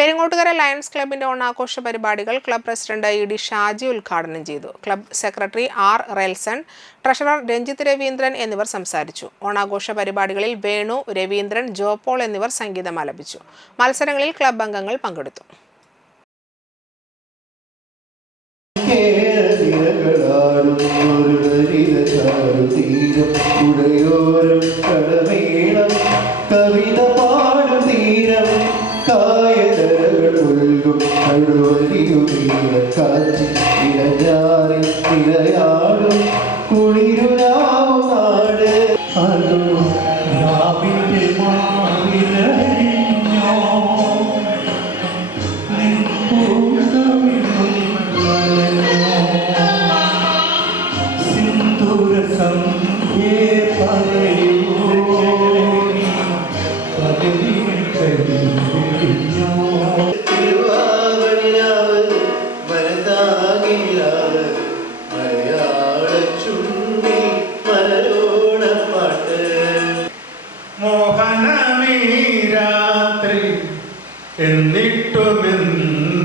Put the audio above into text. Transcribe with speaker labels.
Speaker 1: Peringottukara lions ക്ലബിന്റെ ഓണാഘോഷ പരിപാടികൾ club president E D Shaji ഉദ്ഘാടനം ചെയ്തു. Club secretary R Relson treasurer Ranjith Raveendran എന്നിവർ സംസാരിച്ചു. ഓണാഘോഷ പരിപാടികളിൽ വേണു രവീന്ദ്രൻ ജോപോൾ എന്നിവർ സംഗീതം ആലപിച്ചു. മത്സരങ്ങളിൽ ക്ലബ് അംഗങ്ങൾ പങ്കെടുത്തു.
Speaker 2: കവിത ഒഴുകും കടുവരിയുമീന കാറ്റി ഇടഞ്ഞാറി ഇരയാടും. കുളിരുരാവും നാട്. അതോ രാവിലെ മാവിലഴിഞ്ഞോ മലരോണപ്പാട്ട്
Speaker 3: മോഹനമീ രാത്രി എന്നിട്ടുമെന്നും